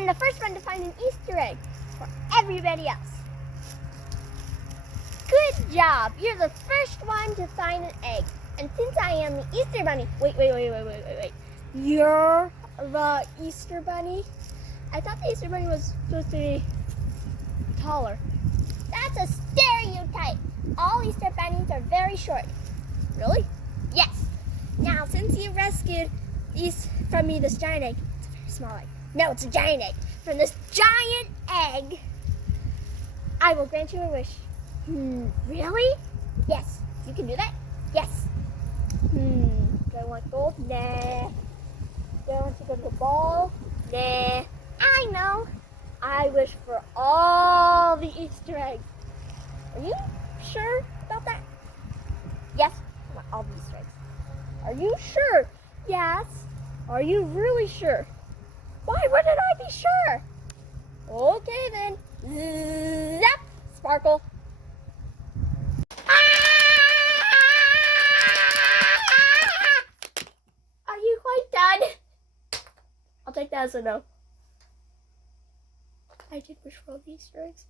and the first one to find an Easter egg for everybody else. Good job! You're the first one to find an egg. And since I am the Easter Bunny, wait. You're the Easter Bunny? I thought the Easter Bunny was supposed to be taller. That's a stereotype. All Easter Bunnies are very short. Really? Yes. Now, since you rescued from me this giant egg, it's a very small egg. No, it's a giant egg. From this giant egg, I will grant you a wish. Really? Yes. You can do that? Yes. Do I want gold? Nah. Do I want to go to the ball? Nah. I know. I wish for all the Easter eggs. Are you sure about that? Yes. I want all the Easter eggs. Are you sure? Yes. Are you really sure? Why wouldn't I be sure? Okay then. Zap! Sparkle. Are you quite done? I'll take that as a no. I did wish for all the Easter eggs.